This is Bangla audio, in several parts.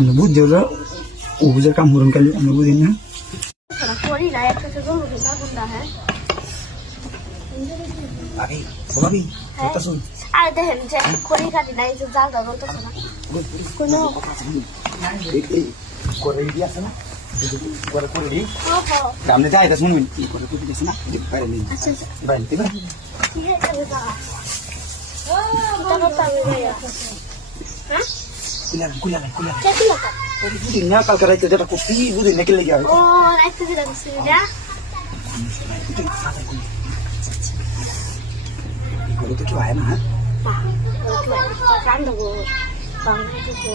আমরা বুঝতে হলো ও বুঝে কাম করুন কালি আমরা বুঝি না আরে বলাবি কথা শুন আর দেখেন যে খড়ি কাটি নাই যে জাল দাও তো না কোনো করে দিয়ে আছে না করে দি ওহো সামনে যাই তা শুনবেন কি করে দিছে না বাইরে নেই আচ্ছা আচ্ছা বাইরে দিবা ঠিক আছে বাবা ও বাবা পাবে হ্যাঁ কুলা কে কি লাগা বুঝি না কালকে রাইতে যেটা করছি বুঝি না কি লেগে ও রাইতে দিলাম সুবিধা করে তো কি হয় না হ্যাঁ পা ওকে কান দাও বাংলা তো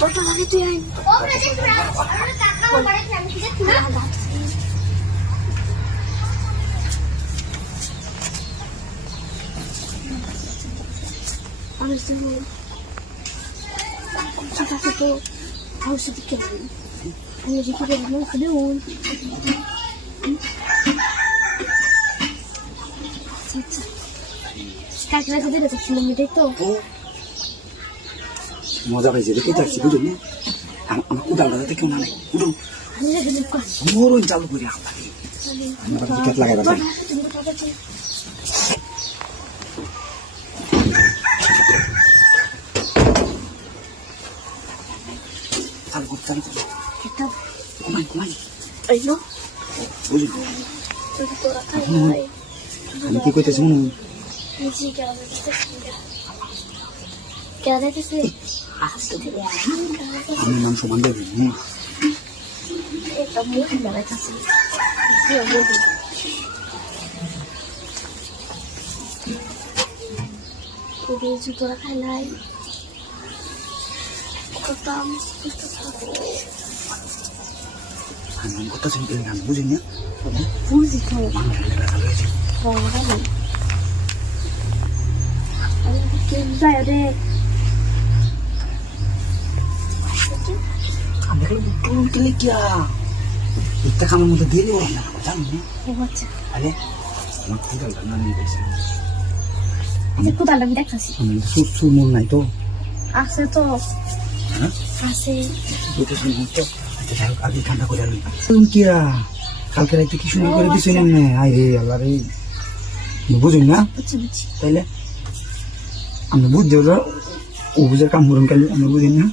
বটো লাগে তুই আই আমি তো চাচা তো হাউস দিকে আমি দিকে গেলাম খালি ও আচ্ছা কাকে রাখতে দিলে তো শুনে মিটাই তো মজা পাইছে দেখে যাচ্ছি বুঝুন না আমার উদালটা যাতে কেউ না নেই উঠুন আমি লেগে কর মরুন চালু করি আপনাকে আমার টিকেট লাগাই বাতাই চালু কর চালু কর এটা ঘুমাই এই নো বুঝুন তুই তো রাখাই আমি কি কইতেছি শুনুন জি क्या देते से আমি নাম সমান দেব एक तो मुंह में लगा था ये बोल ये जो तो रखा है कतम আমি কথা শুনতে আমি বুঝি না বুঝি তো কে যায় রে আমরা কি লিখিয়া এটা কামের মধ্যে দিয়ে দেবো না জানি ও আচ্ছা আরে আমার উদালটা না নিয়ে গেছে আমি কোথাও লাগি দেখতাছি আমি সুর মন নাই তো আছে তো হ্যাঁ আছে বুঝতে শুনুন তো আগে ঠান্ডা করে আনি শুন কিয়া কালকে রাইতে কি শুরু করে দিছেন এমনি আই রে আল্লাহ রে বুঝুন না বুঝছি বুঝছি তাইলে আমরা বুঝতে হলো ও বুঝে কাম করুন কালি আমরা বুঝি না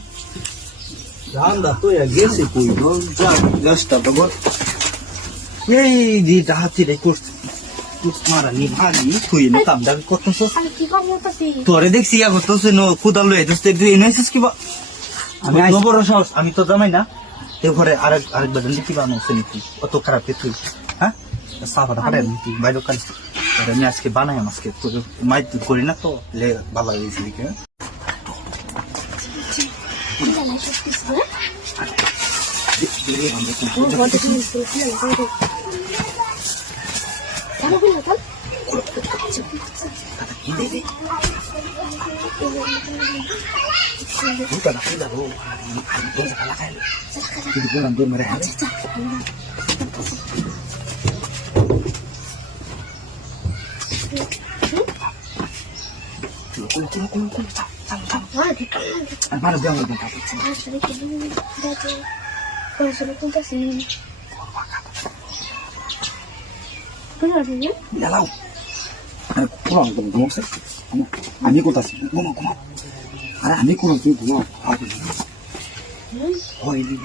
রান্দা তো গেছে কই দল যা গাছটা বাবা এই যে হাতি রে করছে মারা নি ভাগি তুই না কাম দাবি করতেছ আমি কি করবো তাতে তোরে দেখছি ইয়া করতেছ নো কুদাল লয়ে দস্তে তুই এনেছিস কি আমি বড় সাহস আমি তো জামাই না এরপরে আরেক বেদন কি বানাইছ নাকি অত খারাপ তুই হ্যাঁ সাফাটা হারে নাকি বাইরে কাল আমি আজকে বানাই আজকে তোর মাইক করি না তো লে ভালো হয়েছে কি bukan aku dah lo aku salah kan jadi pulang dia mereka mana dia nggak dapat ya lau aku pulang ke rumah saya আমি কোথাছি ঘুমা আরে আমি কোন তুই ঘুমা হয়নি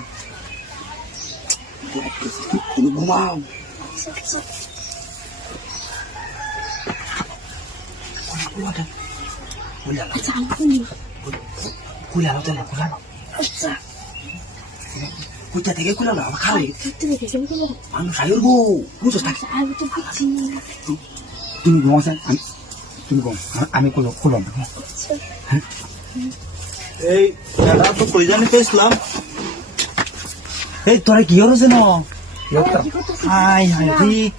তুমি ঘুমাও কুলালো তাহলে কুলালো কুইটা থেকে কুলালো আমার খাওয়াই আমি সাইর গো বুঝো থাকি তুমি ঘুমাও তুমি ঘুম আমি কুলাম হ্যাঁ এই দাদা তো কই জানি তো ইসলাম এই তোরা কি হচ্ছে না হাই হাই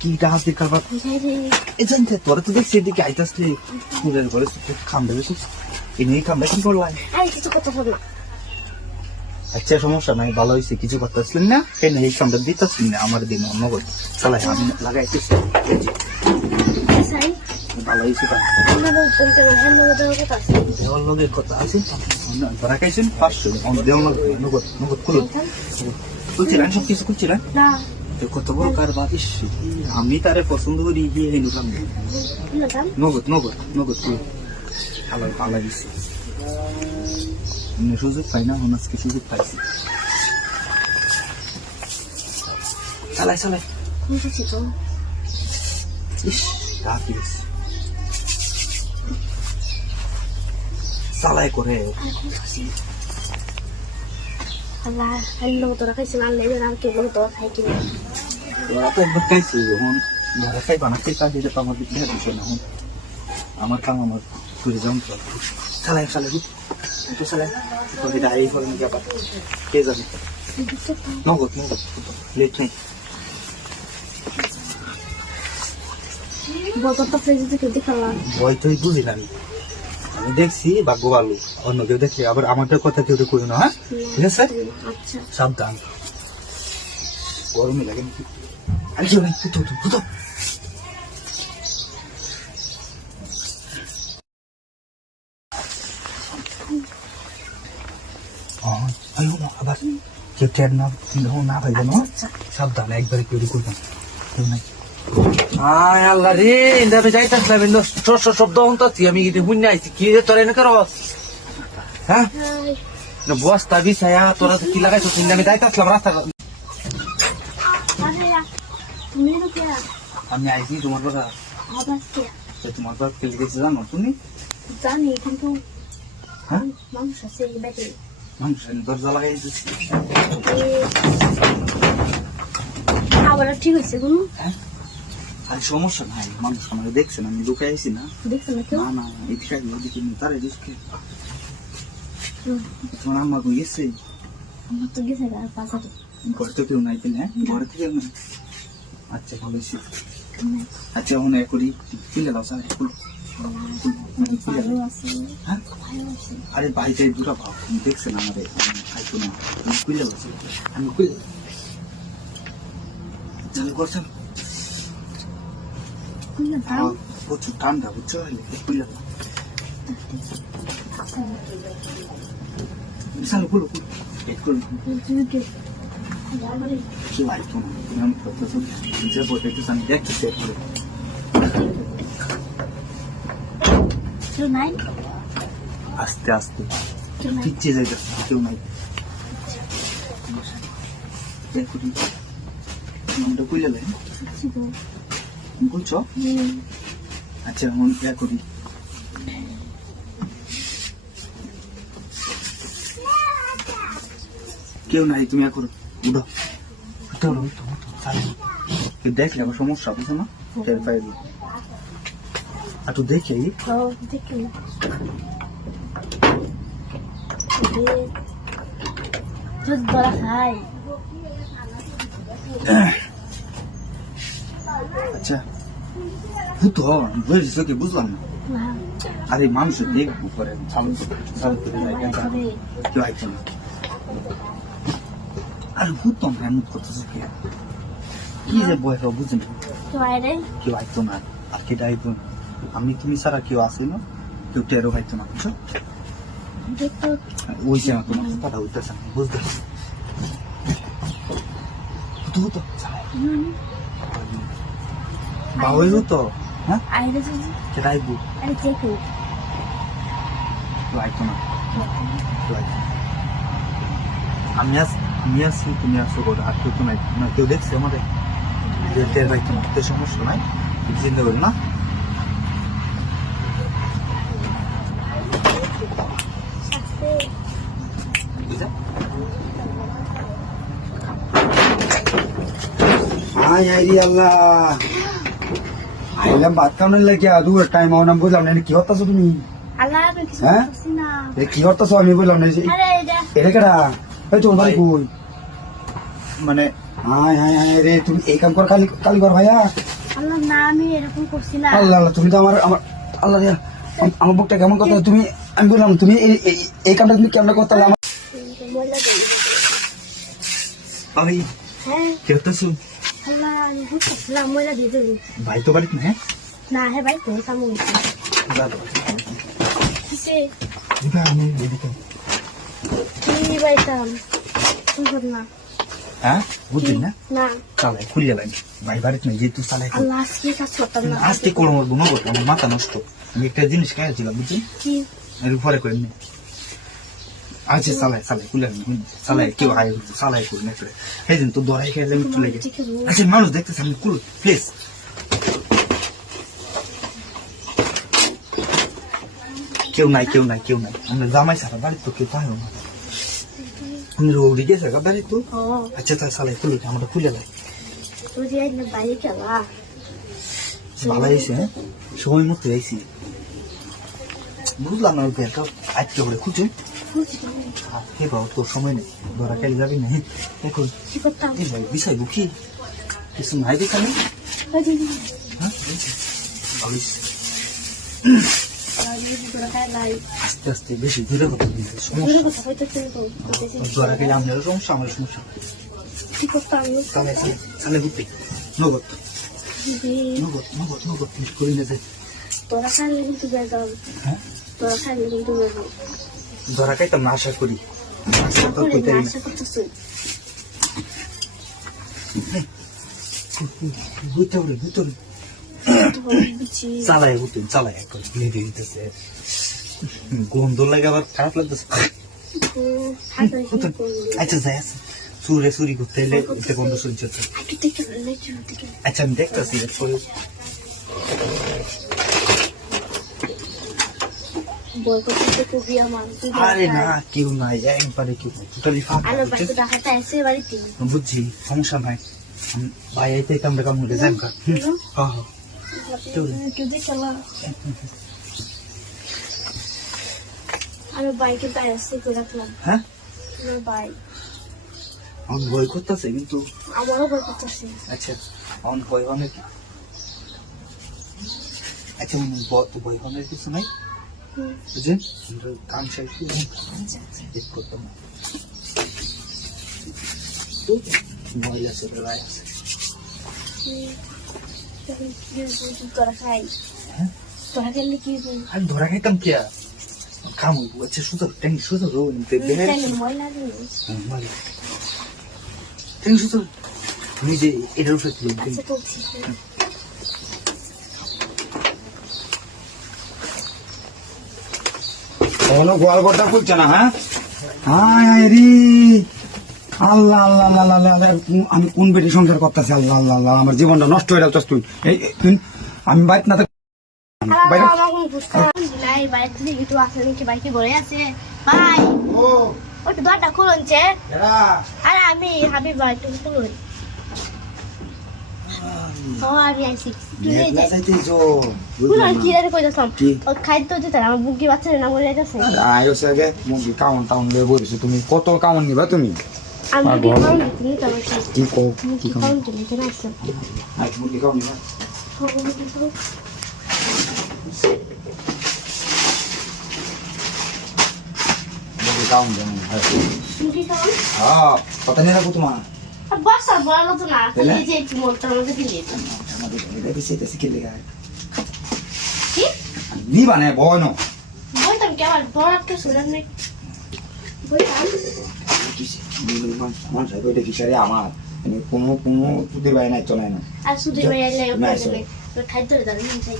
কি ডাহাতি কারবার এই জানতে তোরা তো দেখছি এদিকে আইতাসলে ফুলের ঘরে খাম দেবে এমনি খাম কি করলো আরে কিছু কথা বল না আচ্ছা সমস্যা নাই ভালো হয়েছে কিছু করতে আসলেন না এই না এই কামটা দিতেছেন না আমার দিন অন্য করে চালাই আমি লাগাইতেছি সাই ভালো হয়েছে তা। আমাদের উত্তরকে রোহান নগদের কথা আছে দেওয়ার লগে কথা আছে ধরা খাইছেন 500 দেওয়ার লগে নগদ খুলুন খুলছিলেন সব কিছু খুলছিলেন না তো কত বড় কারবার ইস আমি তারে পছন্দ করি গিয়ে হেনু কাম দাম নগদ খুলুন ভালো ভালো গেছে আমি সুযোগ পাই না আজকে সুযোগ পাইছি চালাই বুঝেছি তো ইস রাখিস চালাই করে আল্লাহ আল্লাহ তোরা খাইছিস আল্লাহ আর কে বলো তোরা খাই কিনা ওরা তো একবার খাইছি এখন যারা খাই বানাচ্ছে কাজ এটা তো আমার দিকে দিচ্ছে না এখন আমার কাম আমার করে যাম তো চালাই একটু চালাই তো এটা এই করে নাকি আবার কে যাবে নগদ লেট নেই বতরটা ফ্রিজে থেকে দেখালাম ভয় তো বুঝি না আমি দেখছি ভাগ্য ভালো অন্য কেউ দেখে আবার আমাদের কথা কেউ করি না হ্যাঁ ঠিক আছে আচ্ছা সাবধান গরমই লাগে নাকি আর কেউ নাই ফুটো আবার কেউ টের না ভাই জানো সাবধান একবারে কেউ করবেন কেউ নাই আয় আল্লাহ রে ইন্দা আমি যাইতাছিলাম ইন্দা শব্দ হন্তাছি আমি কিন্তু শুনে আইছি কি রে তোরা এনে করস হ্যাঁ না বস্তা বিছায়া তোরা তো কি লাগাইছিস ইন্দা আমি যাইতাছিলাম রাস্তা আরে তুমি তো কে আমি আইছি তোমার কথা আবার কে তোমার কথা কে লিখেছে জানো তুমি জানি কিন্তু হ্যাঁ মানুষ আছে এই ব্যাটে মানুষ দরজা লাগাই দিচ্ছি আবার ঠিক হয়েছে কোনো হ্যাঁ আর সমস্যা নাই মানুষ আমাকে দেখছে না আমি ঢুকে আইছি না দেখছো না কেউ না এদিকে ওদিকে তার এদিকে তোমার আম্মা কই গেছে আমার তো গেছে আর পাশাতে ঘরে তো কেউ নাই কেন হ্যাঁ ঘরে থেকে কেউ নাই আচ্ছা ভালো হয়েছে আচ্ছা এখন এক করি তুলে দাও স্যার ভালো আছে হ্যাঁ ভালো আছে আরে বাড়িতে দুটা ভাব তুমি দেখছেন আমাদের খাইতো না আমি খুলে বসে আমি খুলে চালু করছেন খুলে দাও প্রচুর ঠান্ডা বুঝছো খুলে চালু খুলো পেট করুন কি লাইতো না তুমি আমি করতেছো যে বলতে একটু আমি দেখছি সেট করে কেউ নাই আস্তে আস্তে কেউ নাই পিছিয়ে যাইতেছে কেউ নাই দেখুন নামটা খুলে দেয় বুঝছো আচ্ছা এখন ইয়া করি কেউ নাই তুমি এখন উঠো কেউ দেখলে আমার সমস্যা বুঝছো না টের পাই একটু দেখে দেখি দুধ বড়া খাই আচ্ছা ভূত বুঝেছো কি বুঝলাম না আরে মানুষের দেখবো করে চালু করে কেউ আইতো না আরে ভূত তো এমন করতেছো কি যে বয় বুঝেন কেউ আইরে কেউ আইতো না আর কেটা আইতো না আমি তুমি ছাড়া কেউ আসে না কেউ টেরো পাইতো না বুঝছো দেখতো ওই যে তোমার কথা উঠতেছে বুঝতে হতো বা ওই হতো হ্যাঁ আইরে কেটা আইবো আরে দেখো কেউ আইতো না কেউ আইতো না আমি আসছি তুমি আসছো করে আর কেউ তো নাই না কেউ দেখছে আমাদের টের পাইতো না তো সমস্যা নাই চিন্তা করো না আল্লাহ আইলাম ভাত খাওয়ানোর লাগে দু টাইম আমার নাম বুঝলাম না কি হতাছো তুমি আল্লাহ আমি কিছু হ্যাঁ? করছি না কি হতাছো আমি বললাম না আরে এটা এটা কেটা এই তোমার বাড়ি কই মানে হাই হাই হাই রে তুমি এই কাম কর কালি কর ভাইয়া আল্লাহ না আমি এরকম করছি না আল্লাহ আল্লাহ তুমি তো আমার আল্লাহ রে আমার বুকটা কেমন কথা তুমি আমি বললাম তুমি এই কামটা তুমি কেমন করতে আমার বললা দেই আমি হ্যাঁ কি হতাছো আল্লাহ আমি করছিলাম বললা দিয়ে দেবো ভাই তো বাড়িতে না হ্যাঁ না হে ভাই তুমি কামু গেছে কিসে আমি এদিকে তুমি বাইতাম সুন্দর না হ্যাঁ বুঝলি না না চালাই খুলিয়ে লাগে ভাই বাড়িতে নেই যেহেতু চালাই আল্লাহ আজকে কাজ করতাম না আজকে কোনো মরবো নগদ আমার মাথা নষ্ট আমি একটা জিনিস খাইছিলাম বুঝলি কি এর উপরে করে নি আচ্ছা চালাই চালাই খুলে চালাই কেউ আয় চালাই করে না এই দিন তো দরাই খাইলে একটু লেগে আচ্ছা মানুষ দেখতেছে আমি কুল প্লিজ কেউ নাই কেউ নাই কেউ নাই আমরা জামাই সারা বাড়ি তো কেউ পাইও না আমি রৌড়ি গেছে বাড়ি তো ও আচ্ছা তাই চালাই খুলে আমরা খুলে লাগে তুই যে বাইরে গেলা ভালো হয়েছে হ্যাঁ সময় মতো আইসি বুঝলাম না ব্যাগটা আজকে করে খুঁজে হে বাবা তোর সময় নেই ধরা খেলে যাবি না এখন কি করতাম এই ভাই বিষয় বুকি কিছু নাই দেখানে হ্যাঁ ভালো হয়েছে। আস্তে আস্তে বেশি দূরে কথা বলতে সমস্যা ধরা খেলে আমাদের সমস্যা আমার সমস্যা কি করতাম চালে চালে চালে ঘুরতে নগদ নগদ নগদ নগদ করে নিয়ে যায় তোরা খাইলে কিন্তু বেজাল হ্যাঁ তোরা খাইলে কিন্তু বেজাল ধরা খাইতাম না আশা করি আশা করতেছি ভিতরে ভিতরে চালাই হুতুন চালাই এখন লেগে দিতেছে গন্ধ লাগে আবার খারাপ লাগতেছে আচ্ছা যাই আছে চুরে চুরি করতে এলে এটা গন্ধ সহ্য হচ্ছে আচ্ছা আমি দেখতেছি পরে বই করতে খুবই আমার আরে না কেউ নাই একবারে কেউ নাই টোটালি ফাঁকা আলো বাইকে দেখাতে আসে বাড়িতে বুঝছি সমস্যা নাই ভাই আইতে আমরা কাম করে যাই হ্যাঁ হ্যাঁ আমি বাইকে তাই আসছে করে রাখলাম হ্যাঁ আমার বাইক আমার ভয় করতেছে কিন্তু আমারও বই করতেছে আচ্ছা আমার ভয় হনের আচ্ছা ভয় হনের কিছু নাই বুঝলেন আমরা কাম শেষ করে চেক করতাম মহিলা ছেলে ভাই আছে তোরা খাই হ্যাঁ তোরা খেললে কি আমি ধরা খাইতাম কে কাম হইব আচ্ছা সুযোগ ট্যাং সুযোগ হইব নিতে ময়লা দিন ট্যাং সুযোগ নিজে এটার উপরে তুলে আচ্ছা বলছি কোনো গোয়ালঘরটা খুলছে না হ্যাঁ হায় রে আল্লাহ আল্লাহ আল্লাহ আল্লাহ আল্লাহ, আমি কোন বেটি সংসার করতেছি আল্লাহ আল্লাহ আল্লাহ আমার জীবনটা নষ্ট হয়ে যাচ্ছে তুই এই তুই আমি বাইক না বাইরে নাই বাইক থেকে কিছু আছে নাকি বাইকে ঘরে আছে ভাই ওই তো দরটা খুলছে আরে আমি হাবিব ভাই তুমি খুলুন ও আমি আইছি তুই কি রে কই যাস ও খাইতে তো তার আমার বুকি বাচ্চা না মরে যাচ্ছে আয়সে আগে মুরগি কাউন টাউন লয়ে বসে তুমি কত কাউন নিবা তুমি আমি কি খাওন তুমি তো আমার কি কো কি খাওন তুমি কেন আসছো আই মুরগি কাউন নিবা মুরগি কাউন দেন কি খাওন হ্যাঁ কত নিয়ে রাখো তোমার বাসা বড় তো না এই যে মোটর মধ্যে দিলে আমাদের এটা বেশি বেশি খেলে গায় কি নিবা না বয় না বলতাম কি আমার বড় একটা শুনেন নাই বলতাম মানুষ ওইটা কিসারে আমার মানে কোনো কোনো তুদের বাড়ি নাই চলে না আর সুধীর ভাই আইলে ওখানে খাইতে দাঁড়ান চাই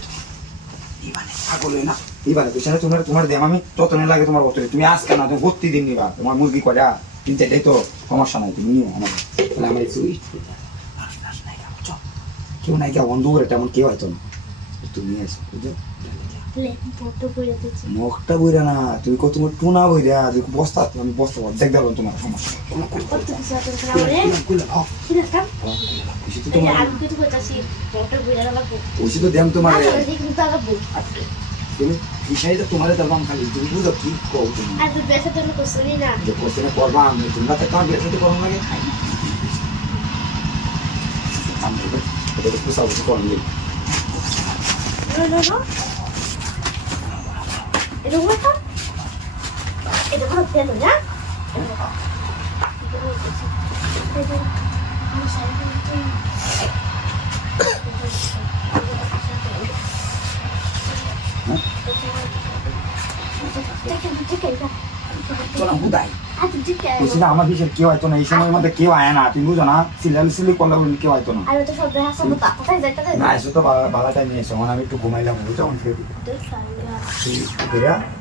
এবারে পাগলে না এবারে কিসারে তোমার তোমার দেম আমি যতনে লাগে তোমার কত তুমি আজকে না তুমি প্রতিদিন নিবা তোমার মুরগি কয়টা কিন্তু এটাই তো সমস্যা নাই তুমি নিও আমার তাহলে আমার তুই কেউ নাই কেউ বন্ধু করে তেমন কেউ হয়তো না তুমি আসো বুঝছো লে ফটো কইরা দিছি মুখটা বইরা না তুমি কত তোমার টুনা বইরা বস্তা আমি বস্তা দেখ দেবো তোমার সমস্যা কত কিছু আছে আমারে কি রাখতাম কিছু তো এই তোমার আমি কিছু কইতাছি ফটো কইরা লাগবো ওই তো দেম তোমার আচ্ছা দেখি তো লাগবো তুমি বিষয়টা তোমার দাম খালি তুমি বুঝো কি কও তুমি আর তুই বেসা তো কইছনি না যে কোশ্চেন করবা আমি তোমরা তো কাম বেশি করো লাগে আমি এটা তো পুষা বুঝি করলি no এটা ওটা এটা ভালো তেল না তোরা বুদাই আচ্ছা ঠিক আছে বলছি না আমার দেশের কেউ হয়তো না এই সময়ের মধ্যে কেউ আয় না তুমি বুঝো না সিলি করলে কেউ হয়তো না আর তো সব হাসা মতো কোথায় যাইতে না এসে তো ভালো টাইম নিয়েছে এখন আমি একটু ঘুমাইলাম বুঝছো আমার ফেরি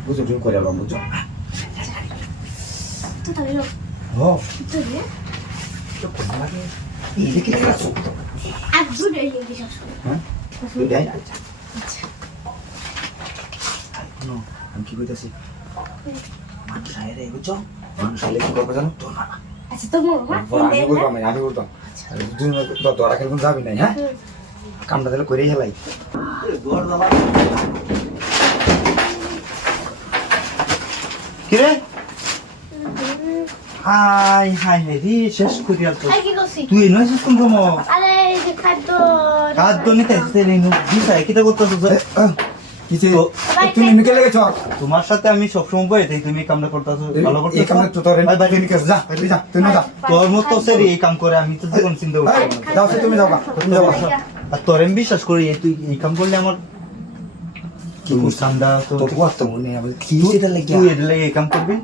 বুঝো তুমি করে এলাম বুঝছো তো তাহলে ও তো রে এই দেখে গেছো আর দুটো এই বিশ্বাস হ্যাঁ তুই দেয় আচ্ছা no, আমি কি কইতাছি মানুষ আয় রে বুঝছো মানুষ আইলে কি করবে জানো তো না আচ্ছা তো মো আমি বলবো আমি বলতাম তুই তোরা খেলবো যাবি নাই হ্যাঁ কামটা তাহলে করেই হেলাই কিরে হাই হাই হাই রে শেষ করি আর তো আই কি করছি তুই নয় শেষ কোন সময় আরে এই যে খাদ্য খাদ্য নিতে আসতে দিশাই কিটা করতেছ কিছু তুমি নিকে লেগেছ তোমার সাথে আমি সবসময় বই দেই তুমি এই কামটা করতেছ ভালো এই কামটা তো তোর ভাই ভাই নিকে যা যা তুই না যা তোর মতো সেরি এই কাম করে আমি তো জীবন চিন্তা করতে পারি না। যাও তুমি যাও তুমি যাও আর তোর আমি বিশ্বাস করি তুই এই কাম করলে আমার কি করছাম দা তো তো মনে হবে কি এটা লেগে তুই এটা লাগে এই কাম করবি